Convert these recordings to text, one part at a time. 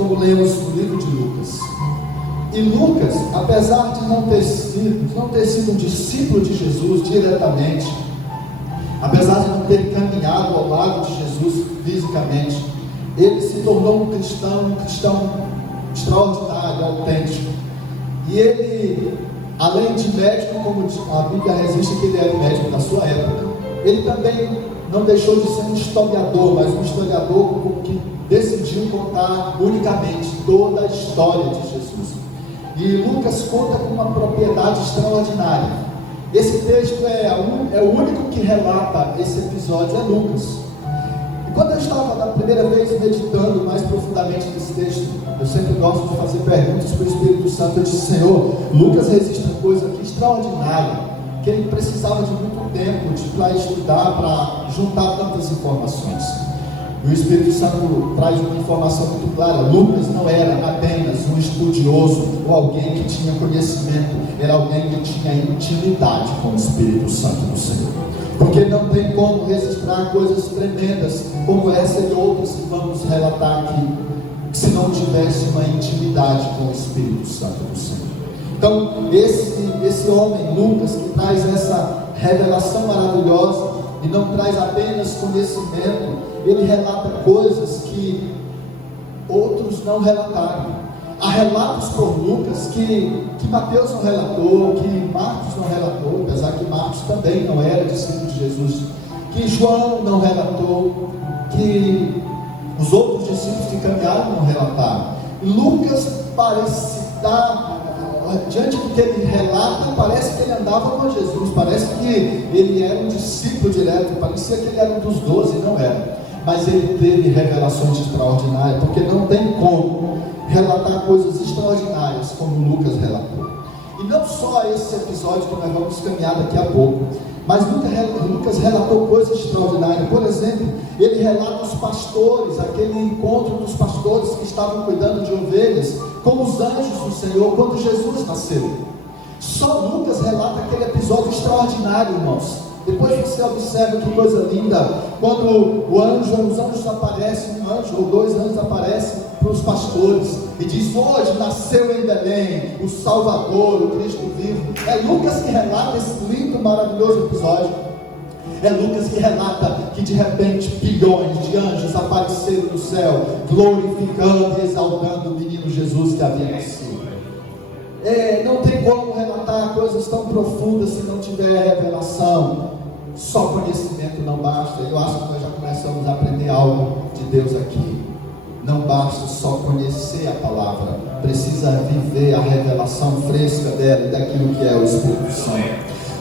como lemos no livro de Lucas. E Lucas, apesar de não ter sido um discípulo de Jesus diretamente, apesar de não ter caminhado ao lado de Jesus fisicamente, ele se tornou um cristão extraordinário, autêntico. E ele, além de médico, como a Bíblia registra que ele era médico da sua época, ele também não deixou de ser um historiador, mas um historiador que decidiu contar unicamente toda a história de Jesus. E Lucas conta com uma propriedade extraordinária. Esse texto é o único que relata esse episódio, é Lucas. E quando eu estava da primeira vez meditando mais profundamente nesse texto, eu sempre gosto de fazer perguntas para o Espírito Santo. Eu disse: Senhor, Lucas registra coisa aqui extraordinária, que ele precisava de muito tempo para estudar, para juntar tantas informações. E o Espírito Santo traz uma informação muito clara: Lucas não era apenas um estudioso ou alguém que tinha conhecimento, era alguém que tinha intimidade com o Espírito Santo do Senhor. Porque não tem como registrar coisas tremendas como essa e outras que vamos relatar aqui, se não tivesse uma intimidade com o Espírito Santo do Senhor. Então, esse homem, Lucas, que traz essa revelação maravilhosa e não traz apenas conhecimento, ele relata coisas que outros não relataram. Há relatos por Lucas que Mateus não relatou, que Marcos não relatou, apesar que Marcos também não era discípulo de Jesus, que João não relatou, que os outros discípulos que caminharam não relataram. Lucas parece estar, diante do que ele relata, parece que ele andava com Jesus, parece que ele era um discípulo direto, parecia que ele era um dos 12, não era. Mas ele teve revelações extraordinárias, porque não tem como relatar coisas extraordinárias como Lucas relatou. E não só esse episódio que nós vamos caminhar daqui a pouco, mas Lucas relatou coisas extraordinárias. Por exemplo, ele relata os pastores, aquele encontro dos pastores que estavam cuidando de ovelhas com os anjos do Senhor quando Jesus nasceu. Só Lucas relata aquele episódio extraordinário, irmãos. Depois você observa que coisa linda, quando os anjos aparecem, um anjo ou 2 anjos aparecem para os pastores e diz: hoje nasceu em Belém o Salvador, o Cristo vivo. É Lucas que relata esse lindo, maravilhoso episódio. É Lucas que relata que de repente bilhões de anjos apareceram no céu, glorificando e exaltando o menino Jesus que havia nascido. Não tem como relatar coisas tão profundas se não tiver revelação. Só conhecimento não basta. Eu acho que nós já começamos a aprender algo de Deus aqui. Não basta só conhecer a palavra, precisa viver a revelação fresca dela e daquilo que é o Espírito Santo.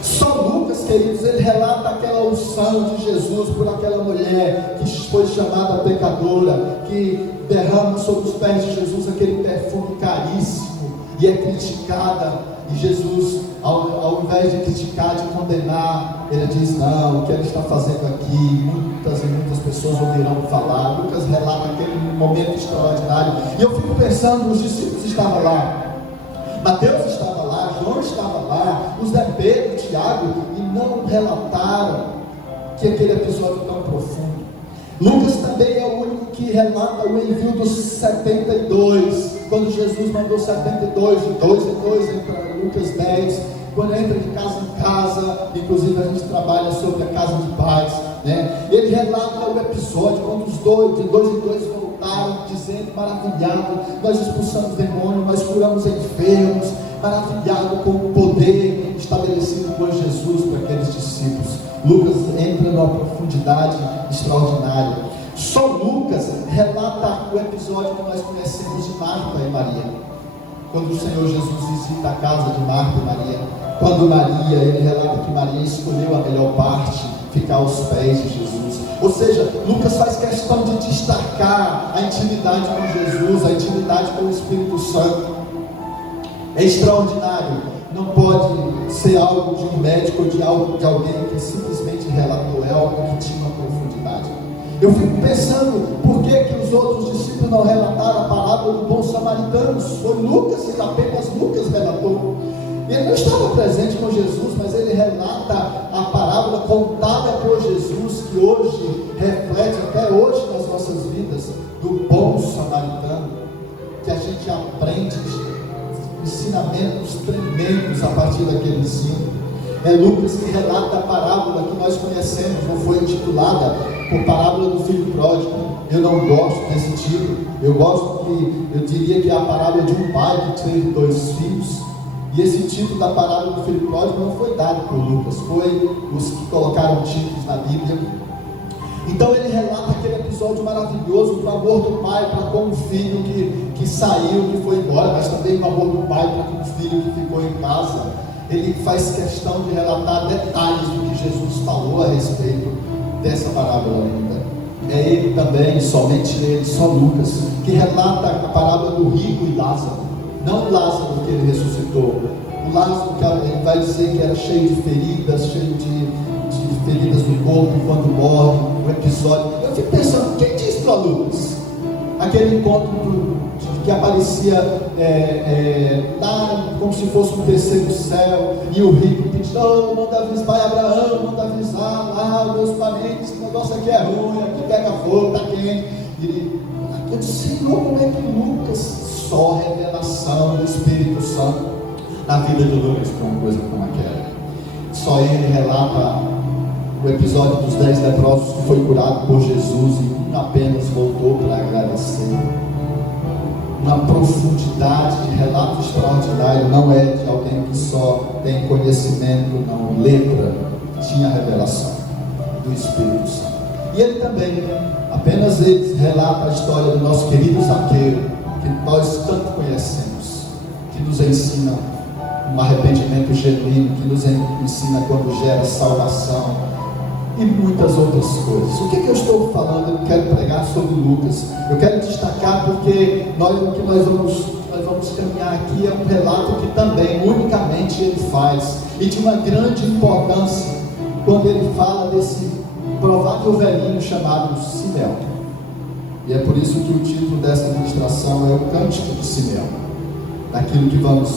Só Lucas, queridos, ele relata aquela unção de Jesus por aquela mulher que foi chamada pecadora, que derrama sobre os pés de Jesus aquele perfume caríssimo e é criticada. E Jesus, ao invés de criticar, de condenar, ele diz: não, o que ele está fazendo aqui, muitas e muitas pessoas ouvirão falar. Lucas relata aquele momento extraordinário. E eu fico pensando, os discípulos estavam lá, Mateus estava lá, João estava lá, os de Pedro, Tiago, e não relataram que aquele episódio tão profundo. Lucas também é o único que relata o envio dos 72, quando Jesus mandou 72, de 2 em 2, entra Lucas 10, quando entra de casa em casa, inclusive a gente trabalha sobre a casa de paz, né? Ele relata o episódio, quando os dois, de 2 em 2, voltaram, dizendo, maravilhado, nós expulsamos demônios, nós curamos enfermos, maravilhado com o poder estabelecido por Jesus para aqueles discípulos. Lucas entra numa profundidade extraordinária. Só Lucas relata o episódio que nós conhecemos de Marta e Maria, quando o Senhor Jesus visita a casa de Marta e Maria. Quando Maria, ele relata que Maria escolheu a melhor parte, ficar aos pés de Jesus. Ou seja, Lucas faz questão de destacar a intimidade com Jesus, a intimidade com o Espírito Santo. É extraordinário. Não pode ser algo de um médico ou de alguém que simplesmente relatou, é algo que tinha uma profundidade. Eu fico pensando, por que os outros discípulos não relataram a parábola do bom samaritano? Foi Lucas, e apenas Lucas relatou. Ele não estava presente com Jesus, mas ele relata a parábola contada por Jesus, que hoje reflete até hoje nas nossas vidas, do bom samaritano. ensinamentos tremendos a partir daquele ensino. É Lucas que relata a parábola que nós conhecemos, não foi intitulada por parábola do filho pródigo. Eu não gosto desse título. Eu diria que é a parábola de um pai que teve 2 filhos. E esse título da parábola do filho pródigo não foi dado por Lucas, foi os que colocaram títulos na Bíblia. Então ele relata aquele episódio maravilhoso do amor do pai para com o filho que saiu, que foi embora, mas também o amor do pai para com o filho que ficou em casa. Ele faz questão de relatar detalhes do que Jesus falou a respeito dessa parábola ainda. É ele também, somente ele, só Lucas, que relata a parábola do rico e Lázaro. Não o Lázaro que ele ressuscitou. O Lázaro, ele vai dizer que era cheio de feridas, cheio de feridas no corpo quando morre, o episódio. Eu fico pensando, quem disse para Lucas? Aquele encontro que aparecia lá como se fosse um terceiro céu, e o rico pediu, oh, manda avisar Abraão, manda avisar lá meus parentes, o negócio aqui é ruim, aqui pega fogo, está quente. Eu disse, Senhor, como é que Lucas, só revelação do Espírito Santo na vida de Lucas para uma coisa como aquela. Só ele relata o episódio dos 10 leprosos que foi curado por Jesus e apenas voltou para agradecer. Uma profundidade de relato extraordinário, não é de alguém que só tem conhecimento, não, letra, tinha revelação do Espírito Santo. E ele também, apenas ele relata a história do nosso querido Zaqueu, que nós tanto conhecemos, que nos ensina um arrependimento genuíno, que nos ensina quando gera salvação e muitas outras coisas. O que eu estou falando? Eu não quero pregar sobre Lucas, eu quero destacar porque o que nós vamos caminhar aqui é um relato que também unicamente ele faz, e de uma grande importância quando ele fala desse provável velhinho chamado Simeão. E é por isso que o título dessa ministração é o Cântico de Simeão, daquilo que vamos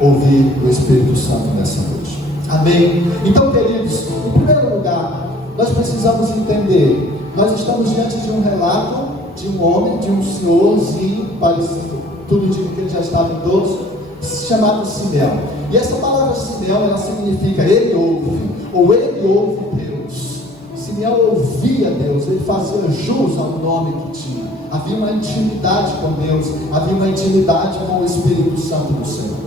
ouvir do Espírito Santo nessa noite. Amém? Então, queridos, em primeiro lugar, nós precisamos entender, nós estamos diante de um relato de um homem, de um senhorzinho, parecido, tudo indica que ele já estava idoso, chamado Simeão. E essa palavra Simeão, ela significa ele ouve, ou ele ouve Deus. Simeão ouvia Deus, ele fazia jus ao nome que tinha. Havia uma intimidade com Deus, havia uma intimidade com o Espírito Santo do Senhor.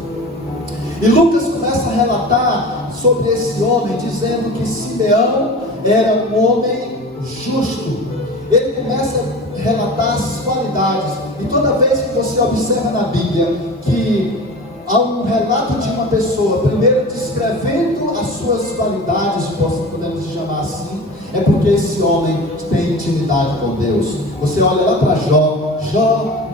E Lucas começa a relatar sobre esse homem, dizendo que Simeão era um homem justo. Ele começa a relatar as qualidades, e toda vez que você observa na Bíblia que há um relato de uma pessoa, primeiro descrevendo as suas qualidades, podemos chamar assim, é porque esse homem tem intimidade com Deus. Você olha lá para Jó,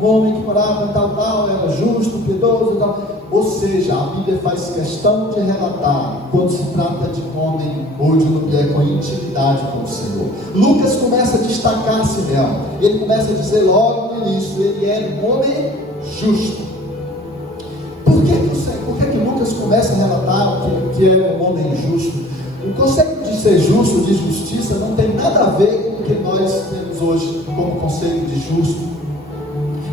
um homem que morava em tal, era justo, piedoso, tal. Ou seja, a Bíblia faz questão de relatar quando se trata de um homem ou de uma mulher com intimidade com o Senhor. Lucas começa a destacar Simeão. Ele começa a dizer logo no início, ele era um homem justo. Por que Lucas começa a relatar que é um homem justo? O conceito de ser justo, de justiça, não tem nada a ver com o que nós temos hoje como conceito de justo.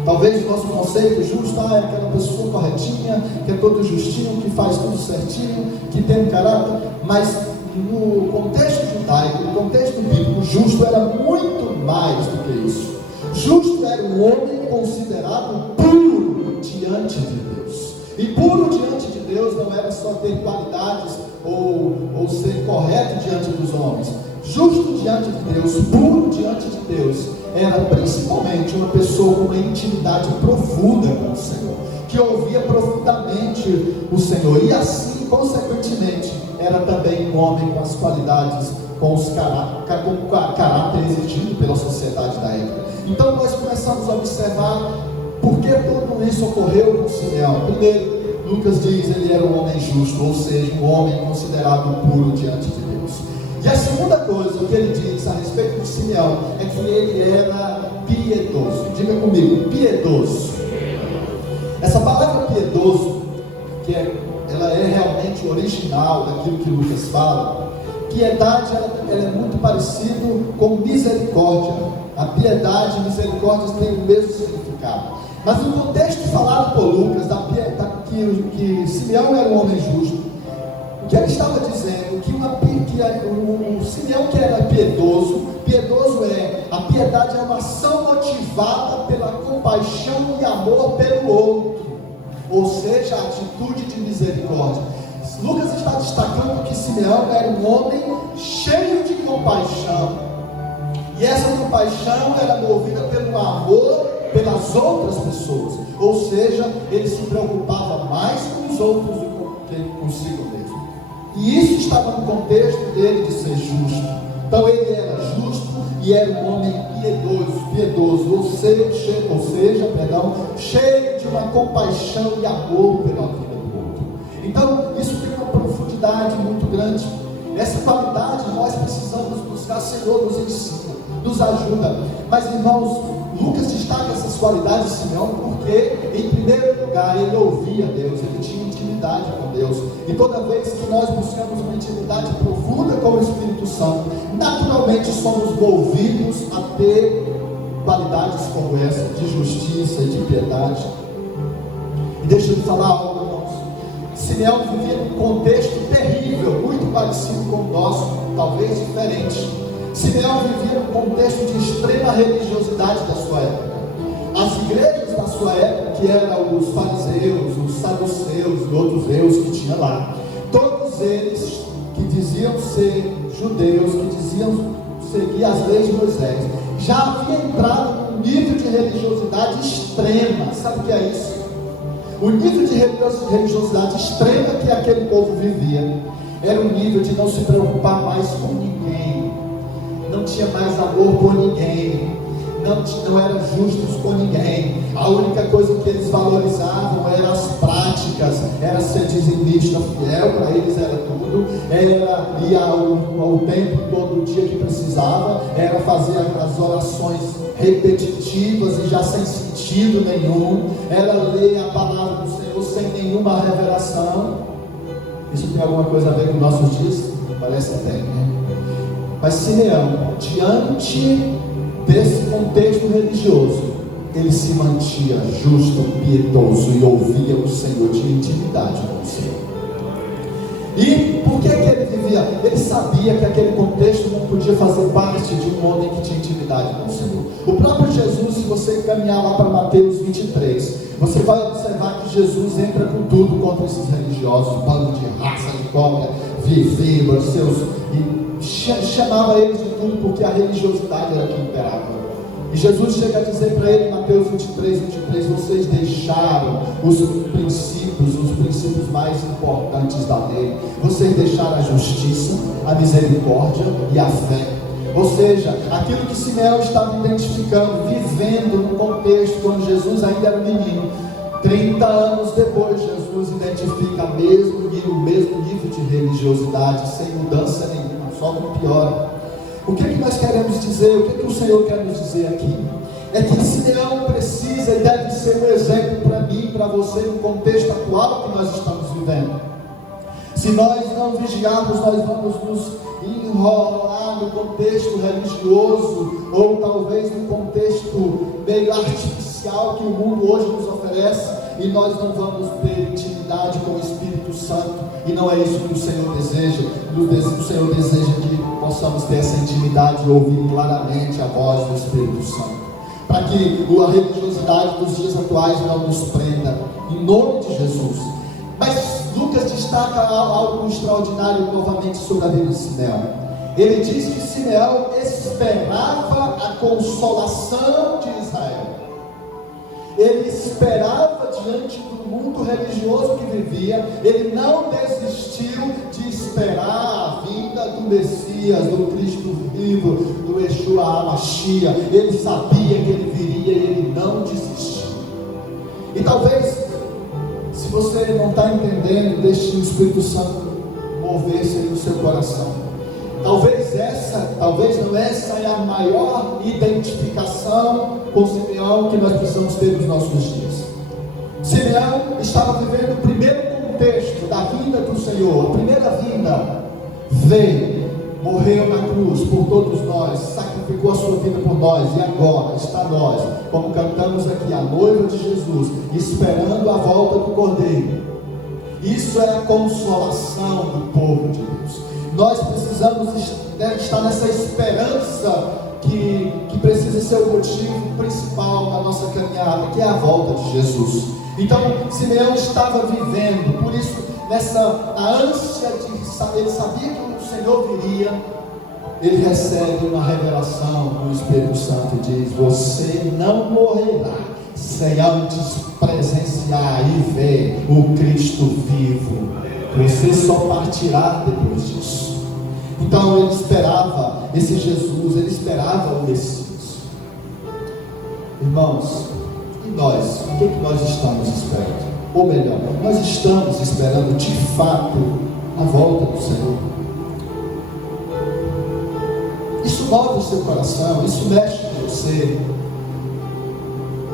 Talvez o nosso conceito justo é aquela pessoa corretinha, que é todo justinho, que faz tudo certinho, que tem um caráter, mas no contexto judaico, no contexto bíblico, justo era muito mais do que isso. Justo era um homem considerado puro diante de Deus. E puro diante de Deus não era só ter qualidades ou ser correto diante dos homens. Justo diante de Deus, puro diante de Deus, era principalmente uma pessoa com uma intimidade profunda com o Senhor, que ouvia profundamente o Senhor, e assim, consequentemente, era também um homem com as qualidades, com o caráter exigido pela sociedade da época. Então nós começamos a observar por que tudo isso ocorreu com Simeão. Primeiro, Lucas diz que ele era um homem justo, ou seja, um homem considerado puro diante de Deus. E a segunda coisa que ele diz a respeito de Simeão é que ele era piedoso. Diga comigo, piedoso. Essa palavra piedoso, ela é realmente original daquilo que Lucas fala. Piedade ela é muito parecido com misericórdia. a piedade e misericórdia têm o mesmo significado. Mas no contexto falado por Lucas, que Simeão era um homem justo, o que ele estava dizendo, que o Simeão que era piedoso é, a piedade é uma ação motivada pela compaixão e amor pelo outro, ou seja, a atitude de misericórdia. Lucas está destacando que Simeão era um homem cheio de compaixão, e essa compaixão era movida pelo amor pelas outras pessoas, ou seja, ele se preocupava mais com os outros do que consigo mesmo, e isso estava no contexto dele de ser justo. Então ele era justo e era um homem piedoso, ou seja, cheio de uma compaixão e amor pela vida do outro. Então isso tem uma profundidade muito grande. Essa qualidade nós precisamos buscar. Senhor nos ensina, nos ajuda. Mas irmãos, Lucas destaca essas qualidades de Simeão porque, em primeiro lugar, ele ouvia Deus, ele tinha intimidade com Deus. E toda vez que nós buscamos uma intimidade profunda com o Espírito Santo, naturalmente somos movidos a ter qualidades como essa, de justiça e de piedade. E deixa eu te falar algo, irmãos. Simeão vivia num contexto terrível, muito parecido com o nosso, talvez diferente. Simeão vivia num contexto de extrema religiosidade da sua época. As igrejas da sua época, que eram os fariseus, os saduceus e outros deus que tinha lá, todos eles que diziam ser judeus, que diziam seguir as leis de Moisés, já havia entrado num nível de religiosidade extrema. Sabe o que é isso? O nível de religiosidade extrema que aquele povo vivia era o nível de não se preocupar mais com ninguém, não tinha mais amor por ninguém, não eram justos com ninguém. A única coisa que eles valorizavam eram as práticas, era ser dizimista fiel, para eles era tudo, era ir ao templo todo dia que precisava, era fazer as orações repetitivas e já sem sentido nenhum, era ler a palavra do Senhor sem nenhuma revelação. Isso tem alguma coisa a ver com nossos dias? Parece que tem, né? Mas Simeão, diante desse contexto religioso, ele se mantinha justo, piedoso e ouvia o Senhor, tinha intimidade com o Senhor. E por que ele vivia? Ele sabia que aquele contexto não podia fazer parte de um homem que tinha intimidade com o Senhor. O próprio Jesus, se você caminhar lá para Mateus 23, você vai observar que Jesus entra com tudo contra esses religiosos, bando de raça, de cobra, víboras, chamava eles de tudo, porque a religiosidade era que imperava. E Jesus chega a dizer para ele, em Mateus 23, vocês deixaram os princípios mais importantes da lei, vocês deixaram a justiça, a misericórdia e a fé. Ou seja, aquilo que Simeão estava identificando, vivendo no contexto quando Jesus ainda era menino. 30 anos depois, Jesus identifica o mesmo nível de religiosidade, sem mudança nenhuma, só não piora. O que nós queremos dizer? O que o Senhor quer nos dizer aqui? É que Simeão precisa e deve ser um exemplo para mim e para você no contexto atual que nós estamos vivendo. Se nós não vigiarmos, nós vamos nos enrolar no contexto religioso, ou talvez no contexto meio artificial que o mundo hoje nos oferece, e nós não vamos ter intimidade com o Espírito Santo, e não é isso que o Senhor deseja. O Senhor deseja que possamos ter essa intimidade e ouvir claramente a voz do Espírito Santo, para que a religiosidade dos dias atuais não nos prenda, em nome de Jesus. Mas Lucas destaca algo extraordinário novamente sobre a vida de Simeão. Ele diz que Simeão esperava a consolação de Israel. Ele esperava diante do mundo religioso que vivia. Ele não desistiu de esperar a vinda do Messias, do Cristo vivo, do Yeshua HaMashiach. Ele sabia que ele viria e ele não desistiu. E talvez, se você não está entendendo, deixe o Espírito Santo mover-se no seu coração. Talvez não essa é a maior identificação com Simeão que nós precisamos ter nos nossos dias. Simeão estava vivendo o primeiro contexto da vinda do Senhor. A primeira vinda veio morreu na cruz por todos nós, sacrificou a sua vida por nós, e agora está nós, como cantamos aqui, a noiva de Jesus, esperando a volta do Cordeiro. Isso é a consolação do povo de Deus. Nós precisamos estar nessa esperança que precisa ser o motivo principal da nossa caminhada, que é a volta de Jesus. Então Simeão estava vivendo, por isso nessa ânsia de saber, ele sabia que o Senhor viria. Ele recebe uma revelação do Espírito Santo e diz: você não morrerá sem antes presenciar e ver o Cristo vivo. Você só partirá depois disso. Então ele esperava esse Jesus, ele esperava o Messias. Irmãos, e nós? O que nós estamos esperando? Ou melhor, nós estamos esperando de fato a volta do Senhor. Isso move o seu coração, isso mexe com você.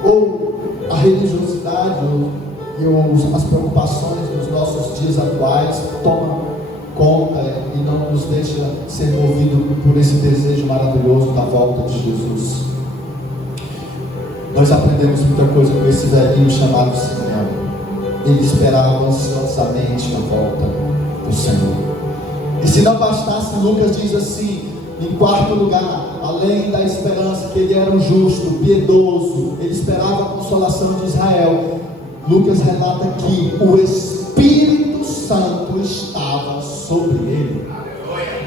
Ou a religiosidade, ou as preocupações dos nossos dias atuais tomam conta e não nos deixa ser movido por esse desejo maravilhoso da volta de Jesus. Nós aprendemos muita coisa com esse velhinho chamado Simeão. Ele esperava ansiosamente a volta do Senhor. E se não bastasse, Lucas diz assim, em quarto lugar, além da esperança que ele era um justo, piedoso, ele esperava a consolação de Israel. Lucas relata que o Espírito Santo estava sobre ele.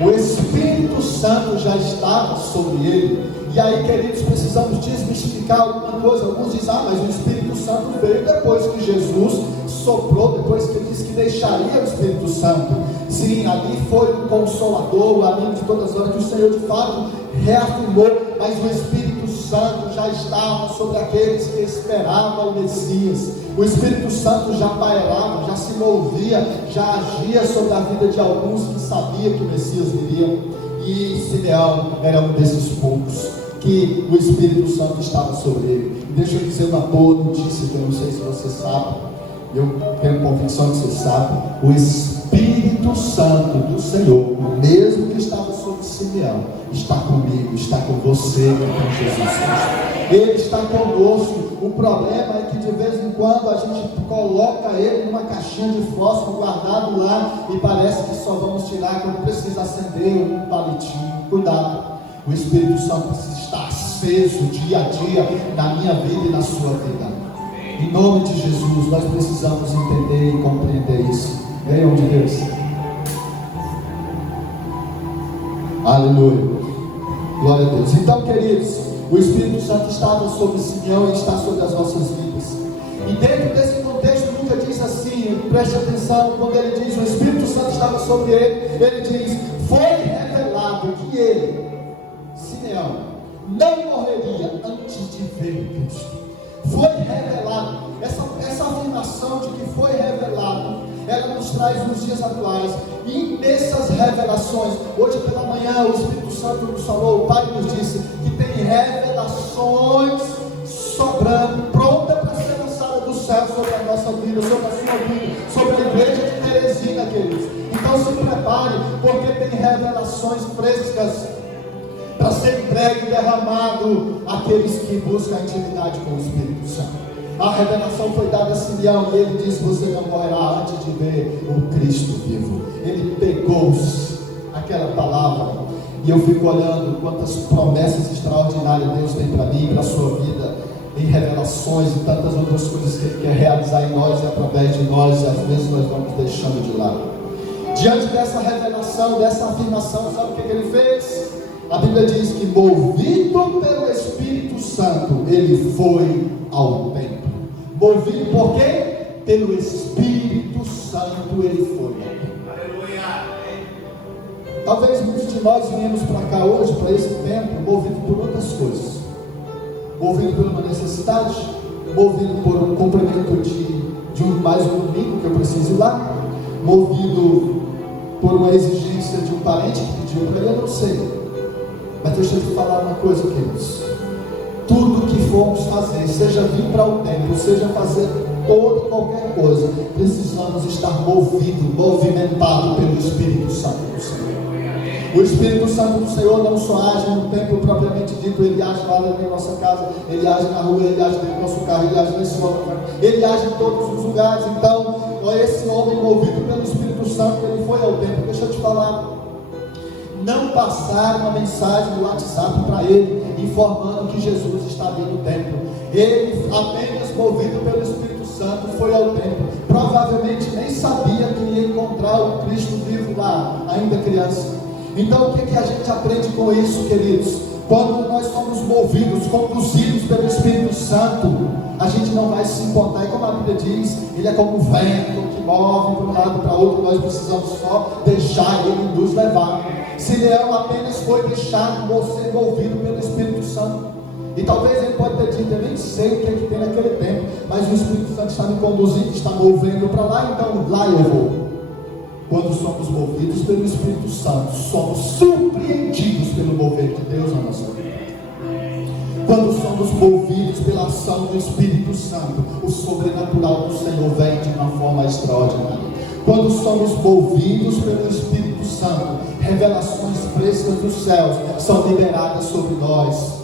O Espírito Santo já estava sobre ele. E aí, queridos, precisamos desmistificar alguma coisa. Alguns dizem: mas o Espírito Santo veio depois que Jesus soprou, depois que ele disse que deixaria o Espírito Santo. Sim, ali foi o Consolador, o amigo de todas as horas, que o Senhor de fato reafirmou. Mas o Espírito Santo já estava sobre aqueles que esperavam o Messias. O Espírito Santo já pairava, já se movia, já agia sobre a vida de alguns que sabiam que o Messias viria. E Simeão era um desses poucos que o Espírito Santo estava sobre ele. Deixa eu dizer uma boa notícia, que eu não sei se você sabe, eu tenho convicção que você sabe. O Espírito Santo do Senhor, o mesmo que estava sobre Simeão, está comigo, está com você, com Jesus Cristo. Ele está conosco. O problema é que de vez em quando a gente coloca ele numa caixinha de fósforo guardado lá e parece que só vamos tirar quando precisa acender um palitinho. Cuidado, o Espírito Santo precisa estar aceso dia a dia na minha vida e na sua vida. Em nome de Jesus, nós precisamos entender e compreender isso. Venham de Deus. Aleluia. Glória a Deus. Então, queridos, o Espírito Santo estava sobre Simeão e está sobre as nossas vidas. E dentro desse contexto, Lucas diz assim, preste atenção, quando ele diz o Espírito Santo estava sobre ele diz: foi revelado que ele, Simeão, não morreria antes de ver Cristo. Foi revelado. Essa afirmação de que foi revelado, ela nos traz nos dias atuais imensas revelações. Hoje pela manhã o Espírito Santo nos falou, o Pai nos disse que tem revelações sobrando, pronta para ser lançada do céu sobre a nossa vida, sobre a sua vida, sobre a igreja de Teresina, queridos. Então se prepare, porque tem revelações frescas para ser entregue e derramado àqueles que buscam a intimidade com o Espírito Santo. A revelação foi dada a Simeão e ele disse: você não morrerá antes de ver o Cristo vivo. Ele pegou aquela palavra e eu fico olhando quantas promessas extraordinárias Deus tem para mim e para a sua vida, em revelações e tantas outras coisas que Ele quer realizar em nós e através de nós, e às vezes nós vamos deixando de lado. Diante dessa revelação, dessa afirmação, sabe o que ele fez? A Bíblia diz que, movido pelo Espírito Santo, ele foi ao templo. Movido por quê? Pelo Espírito Santo ele foi ao templo. Aleluia. Talvez muitos de nós viemos para cá hoje, para esse templo, movido por outras coisas. Movido por uma necessidade, movido por um cumprimento de mais um domingo que eu preciso ir lá, movido por uma exigência de um parente que pediu para ele, eu não sei. Mas deixa eu te falar uma coisa, queridos. Tudo que formos fazer, seja vir para o templo, seja fazer toda e qualquer coisa, precisamos estar movimentado pelo Espírito Santo do Senhor. O Espírito Santo do Senhor não só age no templo propriamente dito, ele age lá dentro da nossa casa, ele age na rua, ele age dentro do nosso carro, ele age nesse homem, ele age em todos os lugares. Então, esse homem movido pelo Espírito Santo, ele foi ao templo. Deixa eu te falar, não passaram uma mensagem do WhatsApp para ele, informando que Jesus estava no templo. Ele, apenas movido pelo Espírito Santo, foi ao templo. Provavelmente nem sabia que ia encontrar o Cristo vivo lá, ainda criança. Então o que a gente aprende com isso, queridos? Quando nós somos movidos, conduzidos pelo Espírito Santo, a gente não vai se importar. E como a Bíblia diz, ele é como um vento que move para um lado para outro. Nós precisamos só deixar ele nos levar. Simeão apenas foi deixado ser movido pelo Espírito Santo. E talvez ele pode ter dito: eu nem sei o que é que tem naquele tempo, mas o Espírito Santo está me conduzindo, está movendo para lá, então lá eu vou. Quando somos movidos pelo Espírito Santo, somos surpreendidos pelo mover de Deus na nossa vida. Quando somos movidos pela ação do Espírito Santo, o sobrenatural do Senhor vem de uma forma extraordinária. Quando somos movidos pelo Espírito Santo, revelações frescas dos céus são liberadas sobre nós.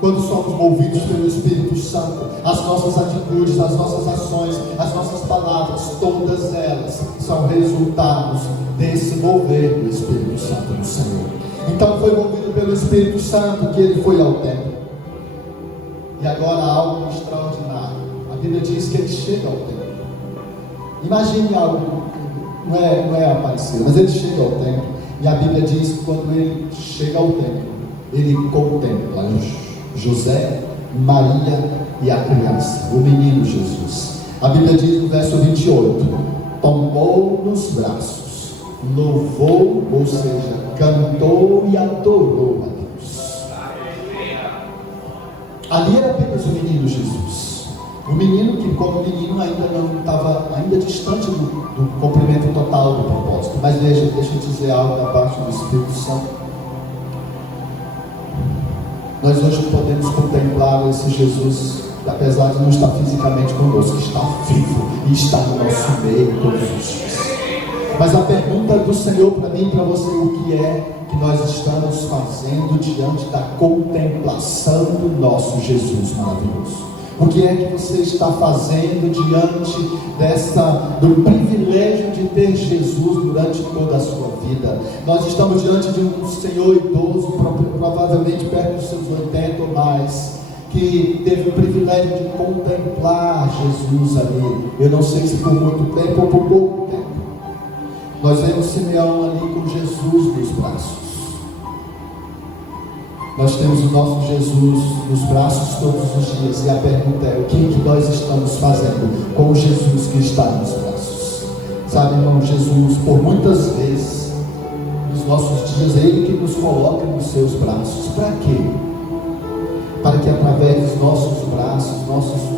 Quando somos movidos pelo Espírito Santo, as nossas atitudes, as nossas ações, as nossas palavras, todas elas são resultados desse mover do Espírito Santo no Senhor. Então foi movido pelo Espírito Santo que ele foi ao templo. E agora algo extraordinário. A Bíblia diz que ele chega ao templo. Imagine algo, não é aparecer, mas ele chega ao templo. E a Bíblia diz que quando ele chega ao templo, ele contempla José, Maria e a criança, o menino Jesus. A Bíblia diz no verso 28, tomou nos braços, louvou, ou seja, cantou e adorou a Deus. Ali era apenas o menino Jesus. O menino que, como menino, ainda não estava distante do cumprimento total do propósito. Mas deixa eu dizer algo da parte do Espírito Santo. Nós hoje podemos contemplar esse Jesus, que apesar de não estar fisicamente conosco, está vivo e está no nosso meio todos os dias. Mas a pergunta do Senhor para mim e para você: o que é que nós estamos fazendo diante da contemplação do nosso Jesus maravilhoso? O que é que você está fazendo diante do privilégio de ter Jesus durante toda a sua vida? Nós estamos diante de um senhor idoso, provavelmente perto dos seus 80 ou mais, que teve o privilégio de contemplar Jesus ali. Eu não sei se por muito tempo ou por pouco tempo. Nós vemos Simeão ali com Jesus nos braços. Nós temos o nosso Jesus nos braços todos os dias, e a pergunta é: o que nós estamos fazendo com o Jesus que está nos braços? Sabe, irmão, Jesus, por muitas vezes, nos nossos dias, é Ele que nos coloca nos seus braços. Para quê? Para que através dos nossos braços,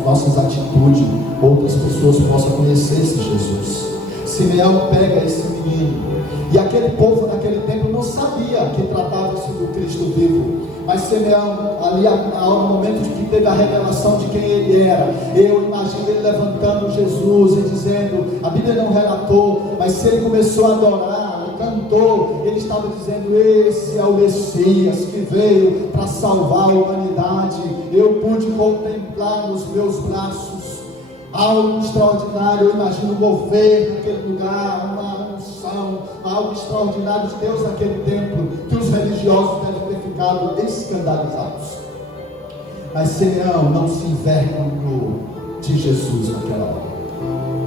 nossas atitudes, outras pessoas possam conhecer esse Jesus. Simeão pega esse menino, e aquele povo naquele tempo não sabia que tratava-se do Cristo vivo. Mas Simeão, ali no momento que teve a revelação de quem ele era, eu imagino ele levantando Jesus e dizendo, a Bíblia não relatou, mas se ele começou a adorar, cantou, ele estava dizendo: esse é o Messias que veio para salvar a humanidade. Eu pude contemplar nos meus braços algo extraordinário. Eu imagino mover naquele lugar, uma unção, algo extraordinário de Deus naquele templo, que os religiosos devem ter ficado escandalizados. Mas Simeão não se envergonhou de Jesus naquela hora.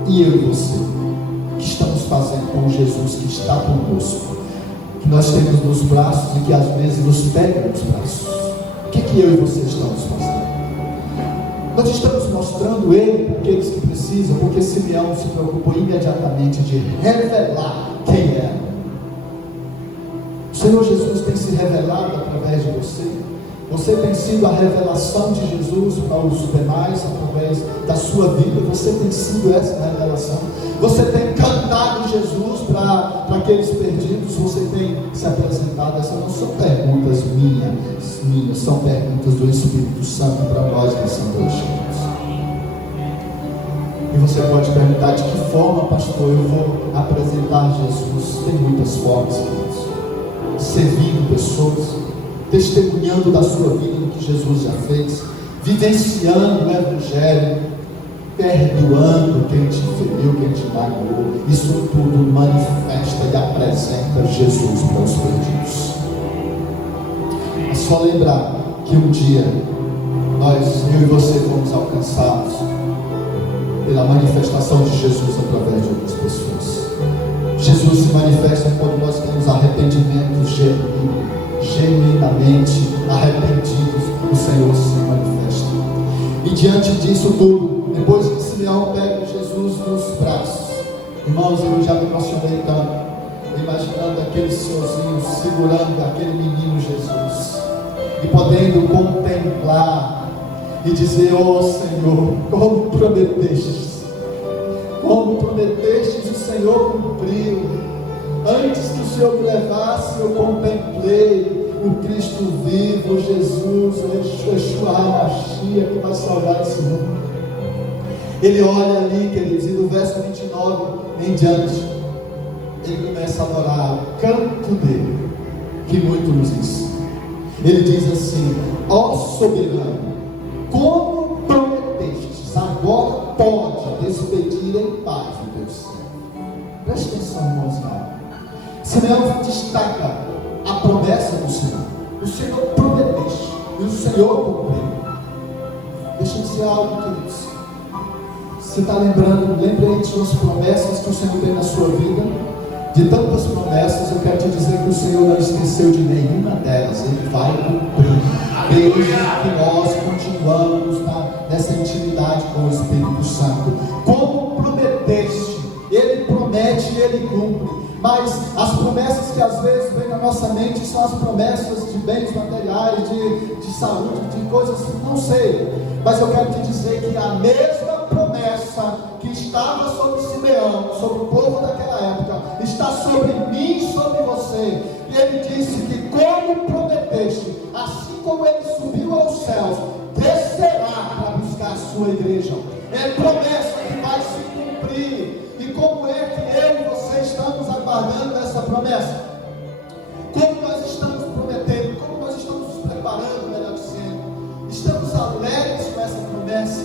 E eu e você, o que estamos fazendo com Jesus que está conosco, que nós temos nos braços e que às vezes nos pega nos braços? O que eu e você estamos fazendo? Nós estamos mostrando Ele para aqueles que precisam, porque Simeão se preocupou imediatamente de revelar quem é. O Senhor Jesus tem se revelado através de você. Você tem sido a revelação de Jesus para os demais, através da sua vida. Você tem sido essa revelação. Você tem cantado Jesus para aqueles perdidos. Você tem se apresentado. Essas não são perguntas minhas, são perguntas do Espírito Santo para nós nessa noite. E você pode perguntar: de que forma, pastor, eu vou apresentar Jesus? Tem muitas formas, queridos. servindo pessoas, testemunhando da sua vida, do que Jesus já fez, vivenciando o Evangelho, perdoando quem te feriu, quem te magoou. Isso tudo manifesta e apresenta Jesus para os perdidos. É só lembrar que um dia eu e você fomos alcançados pela manifestação de Jesus através de outras pessoas. Jesus se manifesta quando nós temos arrependimento genuinamente arrependidos. O Senhor se manifesta. E diante disso tudo, depois que Simeão pega Jesus nos braços, irmãos, eu já me emocionei tanto, imaginando aquele senhorzinho segurando aquele menino Jesus e podendo contemplar e dizer: ó Senhor, como prometestes, o Senhor cumpriu. Antes que o Senhor me levasse, eu contemplei o Cristo vivo, Jesus, o Yeshua HaMashiach, que vai salvar esse mundo. Ele olha ali, queridos, e no verso 29 em diante, ele começa a adorar o canto dele, que muito nos ensina. Ele diz assim: ó soberano, como prometestes, agora pode despedir em paz o teu servo. Preste atenção, irmãos. Simeão destaca a promessa do Senhor. O Senhor prometeste e o Senhor cumpriu. Deixa eu dizer algo, queridos. Você está lembrando? Lembre aí de suas promessas que o Senhor tem na sua vida. De tantas promessas, eu quero te dizer que o Senhor não esqueceu de nenhuma delas. Ele vai cumprir, desde que nós continuamos nessa intimidade com o Espírito Santo. Como prometeste, Ele promete e Ele cumpre. Mas as promessas que às vezes vêm na nossa mente são as promessas de bens materiais, de saúde, de coisas, não sei. Mas eu quero te dizer que a mesma promessa que estava sobre Simeão, sobre o povo daquela época, está sobre mim e sobre você. E ele disse que, como prometeste, assim como ele subiu aos céus, descerá para buscar a sua igreja. É promessa que vai se cumprir. E como é que eu e você estamos aguardando essa promessa? Como nós estamos prometendo? Como nós estamos nos preparando, melhor dizendo? Estamos alegres com essa promessa?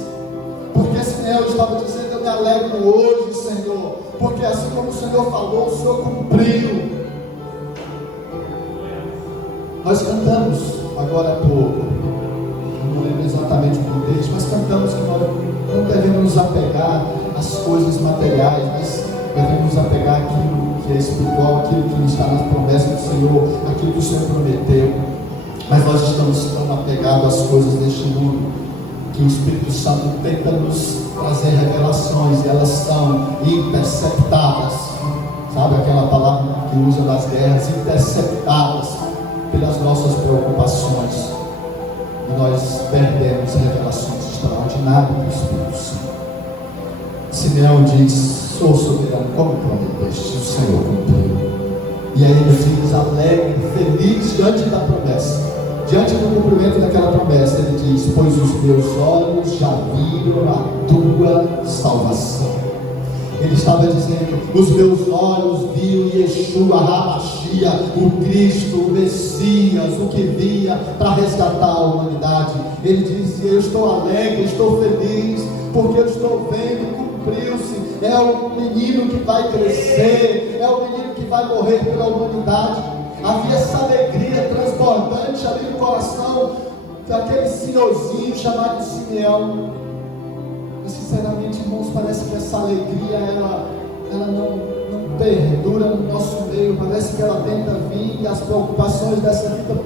Porque Simeão estava dizendo: eu me alegro hoje, Senhor, porque assim como o Senhor falou, o Senhor cumpriu. Nós cantamos agora há pouco, não lembro exatamente o contexto, mas cantamos que nós não devemos nos apegar às coisas materiais, mas devemos nos apegar àquilo que é espiritual, aquilo que está nas promessas do Senhor, aquilo que o Senhor prometeu. Mas nós estamos tão apegados às coisas deste mundo, que o Espírito Santo tenta nos trazer revelações, e elas são interceptadas, sabe aquela palavra que usa nas guerras, interceptadas pelas nossas preocupações, e nós perdemos revelações extraordinárias do Espírito Santo. Simeão diz: sou soberano, como prometeste, o Senhor cumpriu. E aí ele diz, alegre, feliz diante da promessa, diante do cumprimento daquela promessa. Ele diz: pois os meus olhos já viram a tua salvação. Ele estava dizendo: os meus olhos viram Yeshua HaMashiach, o Cristo, o Messias, o que vinha para resgatar a humanidade. Ele disse: eu estou alegre, estou feliz, porque eu estou vendo, cumpriu-se. É o menino que vai crescer, é o menino que vai morrer pela humanidade. Havia essa alegria transbordante ali no coração daquele senhorzinho chamado Simeão. E sinceramente, irmãos, parece que essa alegria ela não perdura no nosso meio. Parece que ela tenta vir e as preocupações dessa vida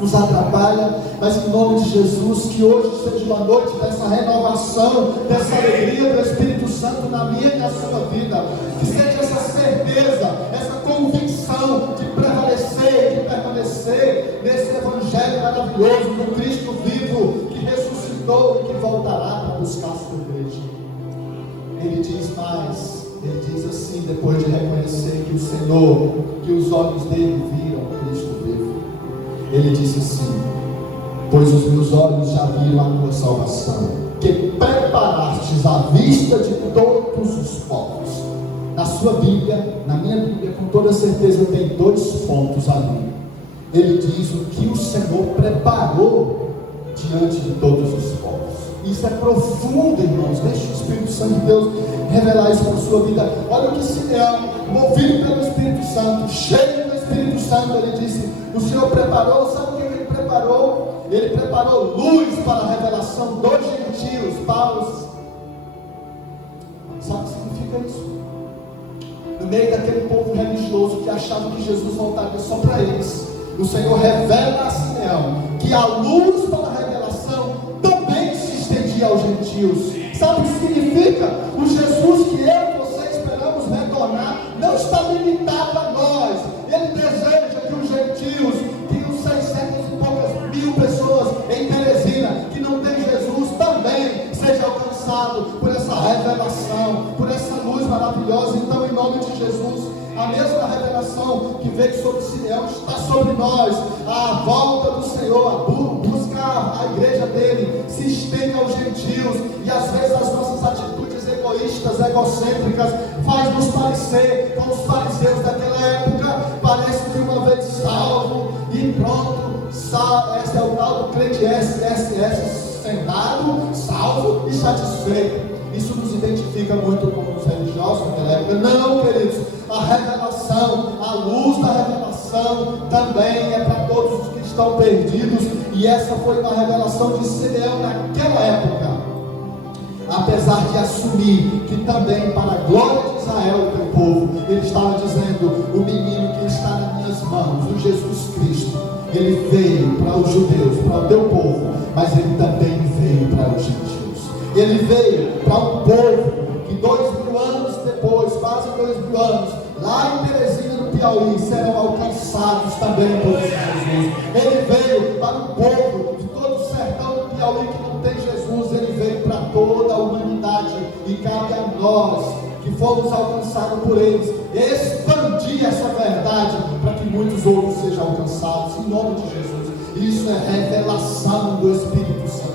nos atrapalham. Mas em nome de Jesus, que hoje seja uma noite dessa renovação, dessa alegria do Espírito Santo na minha e na sua vida. Que seja essa certeza, essa convicção de prevalecer, de permanecer nesse Evangelho maravilhoso do Cristo vivo, que ressuscitou e que voltará para buscar a sua igreja. Ele diz mais, ele diz assim, depois de reconhecer que o Senhor, que os olhos dele viram Cristo vivo, ele diz assim: pois os meus olhos já viram a tua salvação, que preparastes à vista de todos os povos. Na sua Bíblia, na minha Bíblia, com toda certeza tem 2 pontos ali. ele diz o que o Senhor preparou diante de todos os povos. Isso é profundo, irmãos. Deixe o Espírito Santo de Deus revelar isso na sua vida. Olha o que Simeão, movido pelo Espírito Santo, cheio do Espírito Santo, ele disse: o Senhor preparou, sabe o que ele preparou? Ele preparou luz para a revelação dos gentios, para os... Sabe o que significa isso? No meio daquele povo religioso que achava que Jesus voltaria só para eles, o Senhor revela a Simeão que a luz para a revelação também se estendia aos gentios. Sabe o que significa? O Jesus que eu e você esperamos retornar não está limitado a nós. Ele deseja que os gentios, que os 600 e poucas mil pessoas em Teresina que não tem Jesus também seja alcançado por essa revelação, por essa luz maravilhosa. Então, em nome de Jesus, a mesma revelação que veio sobre Simeão está sobre nós. A volta do Senhor, a buscar a igreja dele, se estende aos gentios. E às vezes as nossas atitudes egoístas, egocêntricas, faz nos parecer com os fariseus daquela época. Parece que uma vez salvo e pronto, esse é o tal do crente SSS, sentado, salvo e satisfeito. Isso nos identifica muito com os religiosos naquela época. Não, queridos, a revelação, a luz da revelação também é para todos os que estão perdidos. E essa foi uma revelação de Simeão naquela época, apesar de assumir que também para a glória de Israel, o teu povo, ele estava dizendo: o menino que está nas minhas mãos, o Jesus Cristo, ele veio para os judeus, para o teu povo, mas ele também veio para os gentios. Ele veio para um povo que 2000 anos depois, quase 2000 anos, lá em Teresina, no Piauí, serão alcançados também por Jesus. Ele veio para um povo de todo o sertão do Piauí que não tem Jesus. Ele veio para toda a humanidade, e cabe a nós, que fomos alcançados por eles, expandir essa verdade para que muitos outros sejam alcançados, em nome de Jesus. Isso é revelação do Espírito Santo.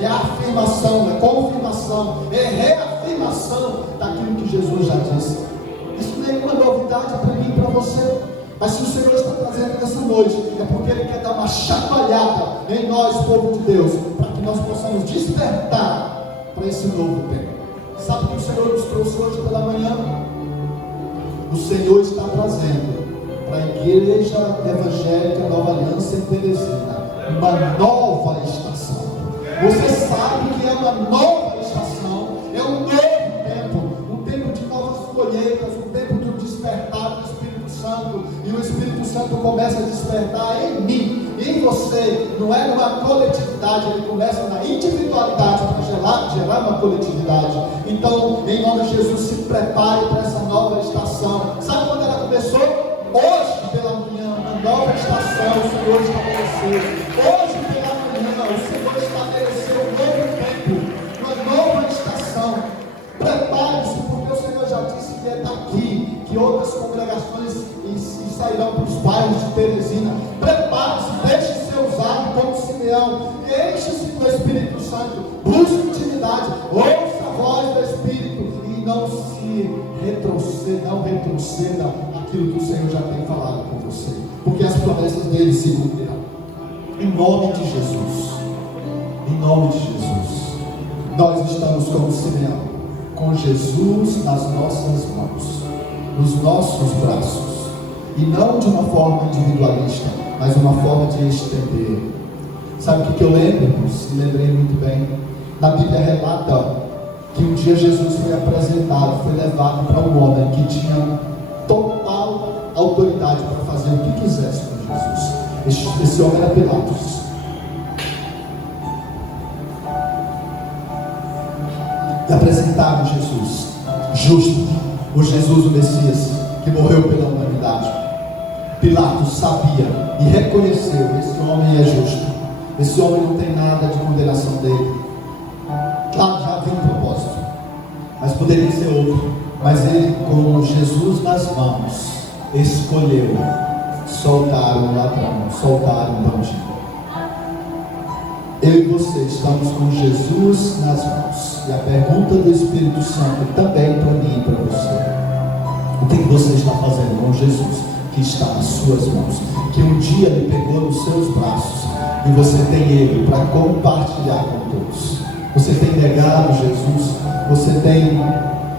É afirmação, é confirmação, é reafirmação daquilo que Jesus já disse. Isso não é nenhuma novidade para mim e para você. Mas se o Senhor está trazendo nessa noite, é porque Ele quer dar uma chacoalhada em nós, povo de Deus, para que nós possamos despertar para esse novo tempo. Sabe o que o Senhor nos trouxe hoje pela manhã? O Senhor está trazendo para a Igreja Evangélica Nova Aliança em Teresina uma nova estação. Você sabe que é uma nova estação, é um novo tempo de novas colheitas, um tempo do despertar do Espírito Santo. E o Espírito Santo começa a despertar em mim, em você. Não é numa coletividade, ele começa na individualidade para gerar uma coletividade. Então, em nome de Jesus, se prepare para essa nova estação. Sabe quando ela começou? Hoje pela manhã, uma nova estação o Senhor estabeleceu. Hoje pela manhã, o Senhor estabeleceu um novo tempo, uma nova estação. Prepare-se, porque o Senhor já disse que é daqui que outras congregações sairão para os bairros de Teresina. Prepare-se, deixe ser usado como Simeão, enche-se do Espírito Santo, busque intimidade, ouça a voz do Espírito e não retroceda aquilo que o Senhor já tem falado com você, porque as promessas dele se cumprirão. Em nome de Jesus, em nome de Jesus, nós estamos como Simeão, com Jesus nas nossas mãos, nos nossos braços, e não de uma forma individualista, mas uma forma de estender. Sabe o que eu lembro? Me lembrei muito bem. Na Bíblia relata que um dia Jesus foi apresentado, foi levado para um homem que tinha total autoridade para fazer o que quisesse com Jesus. Esse homem era Pilatos. E apresentaram Jesus, justo, o Jesus, o Messias, que morreu pela humanidade. Pilatos sabia e reconheceu: esse homem é justo, esse homem não tem nada de condenação dele. Claro, já havia um propósito, mas poderia ser outro. Mas ele, com Jesus nas mãos, escolheu soltar o ladrão, soltar o bandido. Eu e você estamos com Jesus nas mãos. E a pergunta do Espírito Santo também para mim e para você: o que você está fazendo com Jesus? que está nas suas mãos, que um dia lhe pegou nos seus braços, e você tem ele para compartilhar com todos. Você tem negado Jesus, você tem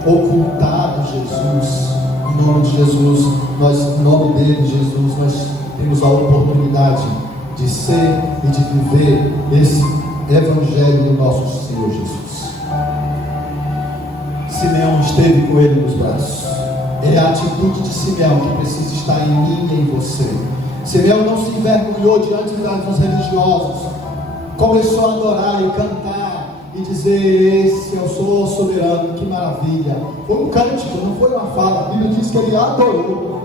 ocultado Jesus. Em nome de Jesus, em nome dele, Jesus, nós temos a oportunidade de ser e de viver esse Evangelho do nosso Senhor Jesus. Simeão esteve com ele nos braços. É a atitude de Simeão que precisa estar em mim e em você. Simeão não se envergonhou diante dos religiosos. Começou a adorar e cantar e dizer: esse eu sou soberano, que maravilha. Foi um cântico, não foi uma fala. A Bíblia diz que ele adorou.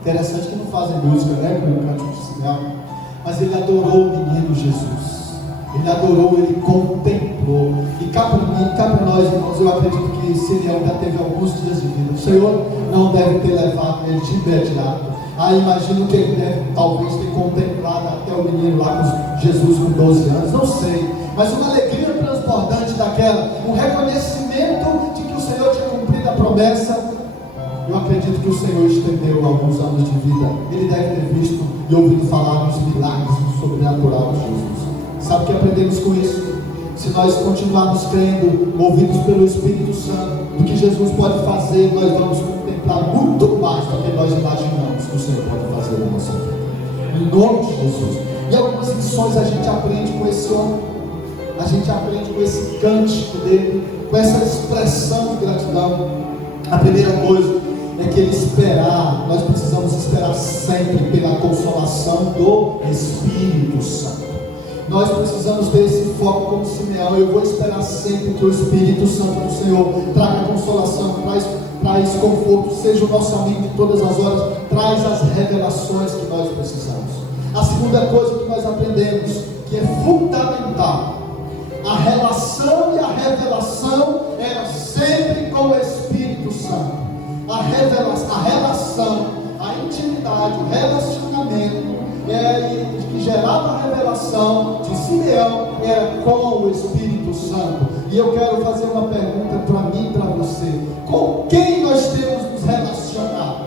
Interessante que não fazem música, né, com o cântico de Simeão. Mas ele adorou o menino Jesus. Ele adorou, ele contemplou. E cá para mim, cá para nós, irmãos, eu acredito que Simeão já teve alguns dias de vida. O Senhor não deve ter levado ele de imediato. Imagino que ele deve talvez ter contemplado até o menino lá com Jesus com 12 anos, não sei. Mas uma alegria transbordante daquela, um reconhecimento de que o Senhor tinha cumprido a promessa. Eu acredito que o Senhor estendeu alguns anos de vida. Ele deve ter visto e ouvido falar dos milagres do sobrenatural de Jesus. Sabe o que aprendemos com isso? Se nós continuarmos crendo, movidos pelo Espírito Santo, do que Jesus pode fazer, nós vamos contemplar muito mais do que nós imaginamos que o Senhor pode fazer na nossa vida. Em nome de Jesus. E algumas lições a gente aprende com esse homem. A gente aprende com esse cântico dele, com essa expressão de gratidão. A primeira coisa é que ele esperar, nós precisamos esperar sempre pela consolação do Espírito Santo. Nós precisamos ter esse foco como Simeão. Eu vou esperar sempre que o Espírito Santo do Senhor traga consolação, traz conforto, seja o nosso amigo de todas as horas, traz as revelações que nós precisamos. A segunda coisa que nós aprendemos, que é fundamental, a relação e a revelação era sempre com o Espírito Santo. A relação, a intimidade, o relacionamento que gerava a revelação de Simeão era com o Espírito Santo. E eu quero fazer uma pergunta para mim e para você: com quem nós temos nos relacionado?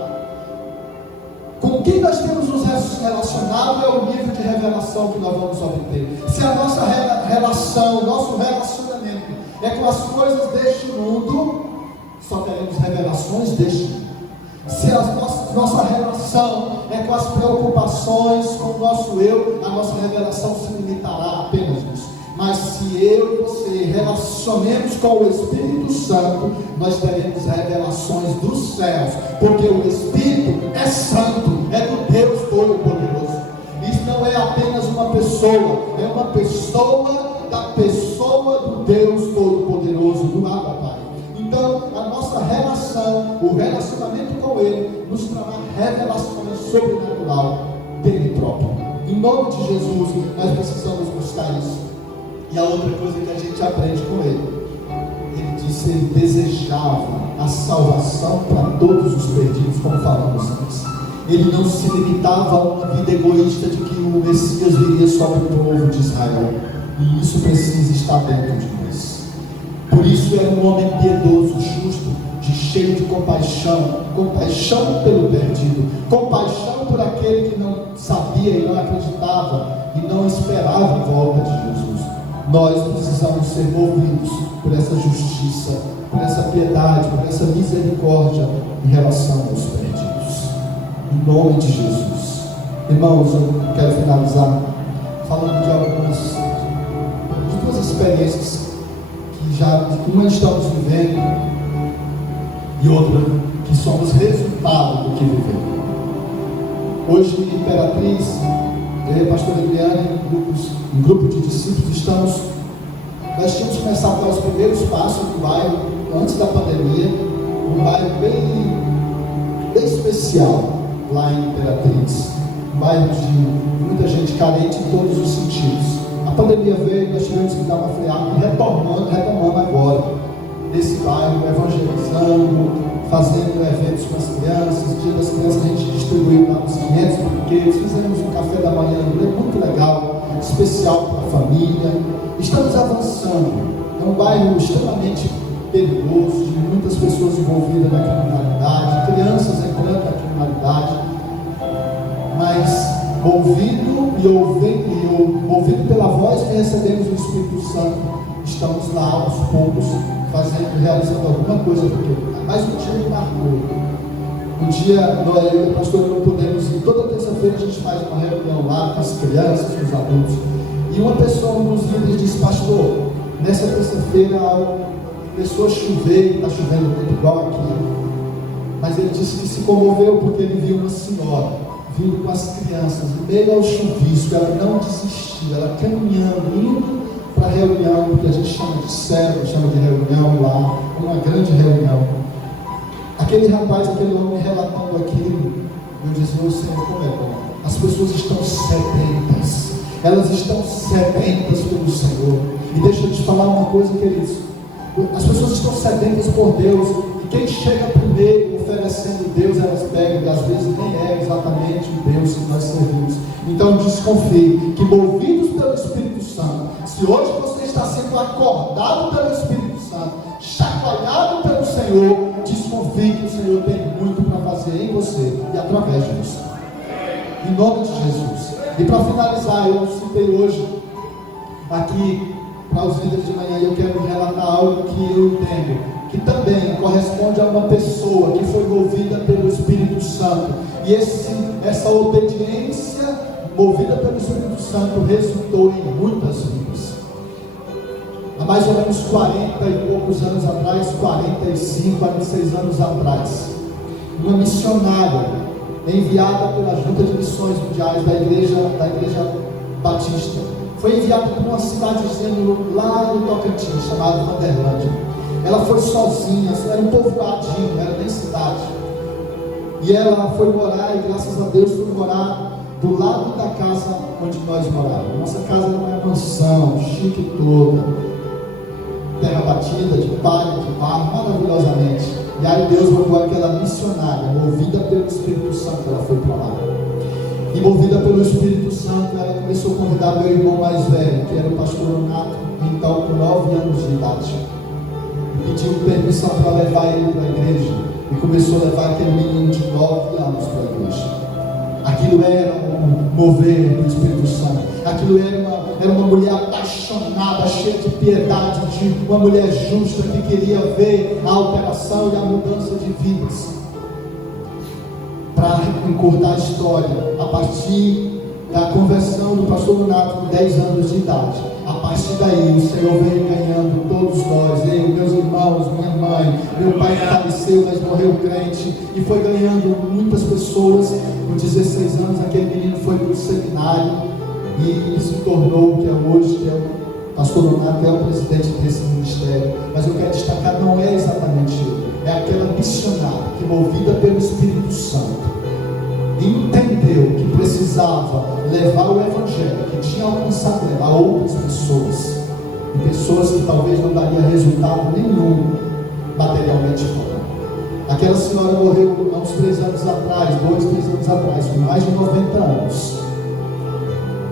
Com quem nós temos nos relacionado é o nível de revelação que nós vamos obter. Se a nossa relação, o nosso relacionamento é com as coisas deste mundo, só teremos revelações deste mundo. Se a nossa relação é com as preocupações, com o nosso eu, a nossa revelação se limitará apenas nisso. Mas se eu e você relacionemos com o Espírito Santo, nós teremos revelações dos céus, porque o Espírito é santo, é do Deus Todo-Poderoso. Isso não é apenas uma pessoa, é uma pessoa da pessoa do Deus Todo-Poderoso, do Abba Pai. Então, a nossa relação, o relacionamento com Ele, nos trará revelações sobrenatural dele próprio. Em nome de Jesus, nós precisamos buscar isso. E a outra coisa que a gente aprende com ele disse, ele desejava a salvação para todos os perdidos, como falamos antes. Ele não se limitava a uma vida egoísta de que o Messias viria só para o povo de Israel. E isso precisa estar dentro de nós. Por isso era um homem piedoso, justo, cheio de compaixão pelo perdido, compaixão por aquele que não sabia e não acreditava e não esperava a volta de Jesus. Nós precisamos ser movidos por essa justiça, por essa piedade, por essa misericórdia em relação aos perdidos. Em nome de Jesus. Irmãos, eu quero finalizar falando de duas experiências que uma estamos vivendo e outra que somos resultado do que vivemos. Hoje em Imperatriz, eu e a pastora Adriane, um grupo de discípulos, nós tínhamos começado a dar os primeiros passos no bairro, antes da pandemia, um bairro bem especial, lá em Imperatriz, um bairro de muita gente carente em todos os sentidos. A pandemia veio, nós tivemos que dar uma freada e retomando agora, nesse bairro, evangelizando, fazendo eventos com as crianças. Dia das Crianças a gente distribuiu lá uns 500 brinquedos, fizemos um café da manhã muito legal, especial para a família. Estamos avançando. É um bairro extremamente perigoso, de muitas pessoas envolvidas na criminalidade, crianças entrando na criminalidade. ouvido pela voz que recebemos do Espírito Santo, estamos lá aos poucos, realizando alguma coisa, porque mais um dia me marcou. Um dia, eu e a pastora não podemos ir. Toda terça-feira a gente faz uma reunião lá com as crianças, com os adultos. E uma pessoa, um dos líderes, disse: pastor, nessa terça-feira começou a chover, está chovendo muito igual aqui. Mas ele disse que se comoveu porque ele viu uma senhora vindo com as crianças, em meio ao chuvisco. Ela não desistiu, ela caminhando, indo para a reunião, que a gente chama de célula, chama de reunião lá, uma grande reunião. Aquele rapaz, aquele homem relatando aquilo, eu dizia: o Senhor, como é bom. As pessoas estão sedentas, elas estão sedentas pelo Senhor. E deixa eu te falar uma coisa, queridos: as pessoas estão sedentas por Deus, e quem chega primeiro oferecendo Deus, elas pegam, e às vezes nem é exatamente o Deus que nós servimos. Então desconfie que, movidos pelo Espírito Santo, se hoje você está sendo acordado pelo Espírito Santo, chacoalhado pelo Senhor, desconfie que o Senhor tem muito para fazer em você e através de você, em nome de Jesus. E para finalizar, eu citei hoje aqui para os líderes de manhã, e eu quero relatar algo que eu entendo, que também corresponde a uma pessoa que foi movida pelo Espírito Santo, e essa obediência movida pelo Espírito Santo resultou em muitas vidas. Há mais ou menos 40 e poucos anos atrás, 45, 46 anos atrás, uma missionária enviada pela Junta de Missões Mundiais da Igreja Batista, foi enviada para uma cidadezinha lá no Tocantins, chamada Vanderlândia. Ela foi sozinha, era um povoadinho, não era nem cidade. E ela foi morar, e graças a Deus foi morar do lado da casa onde nós morávamos. Nossa casa era uma mansão, chique toda, terra batida, de palha, de barro, maravilhosamente. E aí Deus mandou aquela missionária, movida pelo Espírito Santo, ela foi para lá. E movida pelo Espírito Santo, ela começou a convidar meu irmão mais velho, que era o pastor Renato, então com 9 anos de idade. E pediu permissão para levar ele para a igreja. E começou a levar aquele menino de 9 anos para a igreja. Aquilo era um mover do Espírito Santo. Aquilo era uma mulher apaixonada, cheia de piedade, de uma mulher justa que queria ver a alteração e a mudança de vidas. Para encurtar a história, a partir da conversão do pastor Renato com 10 anos de idade, a partir daí o Senhor veio ganhando todos nós, eu, meus irmãos, minha mãe, meu pai faleceu, mas morreu crente, e foi ganhando muitas pessoas. Com 16 anos aquele menino foi para o seminário e ele se tornou o que é hoje, que é o pastor Renato, que é o presidente desse ministério. Mas eu quero destacar, não é exatamente ele, é aquela missionária que, movida pelo Espírito Santo, entendeu que precisava levar o Evangelho que tinha alcançado ela a outras pessoas, e pessoas que talvez não daria resultado nenhum materialmente falando. Aquela senhora morreu há uns 3 anos atrás, 2, 3 anos atrás, com mais de 90 anos.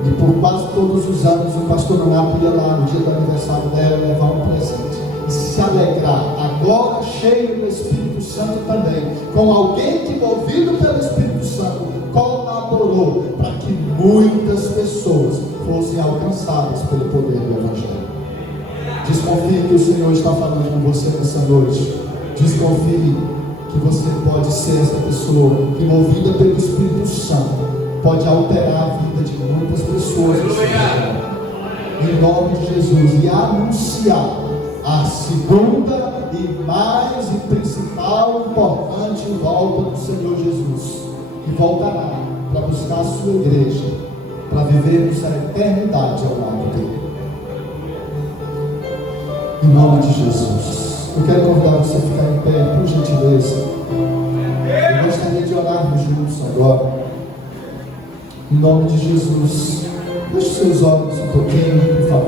E por quase todos os anos o pastor Renato ia lá no dia do aniversário dela levar um presente e se alegrar, agora cheio do Espírito Santo também, com alguém que, movido pelo Espírito Santo, colaborou para que muitas pessoas fossem alcançadas pelo poder do Evangelho. Desconfie que o Senhor está falando com você nessa noite. Desconfie que você pode ser essa pessoa que, movida pelo Espírito Santo, pode alterar a vida de muitas pessoas em nome de Jesus, e anunciar a segunda e mais e principal importante volta do Senhor Jesus, que voltará para buscar a sua igreja, para vivermos a eternidade ao lado dele. Em nome de Jesus, eu quero convidar você a ficar em pé, por gentileza. Eu gostaria de orarmos juntos agora. Em nome de Jesus, feche seus olhos um pouquinho, por favor.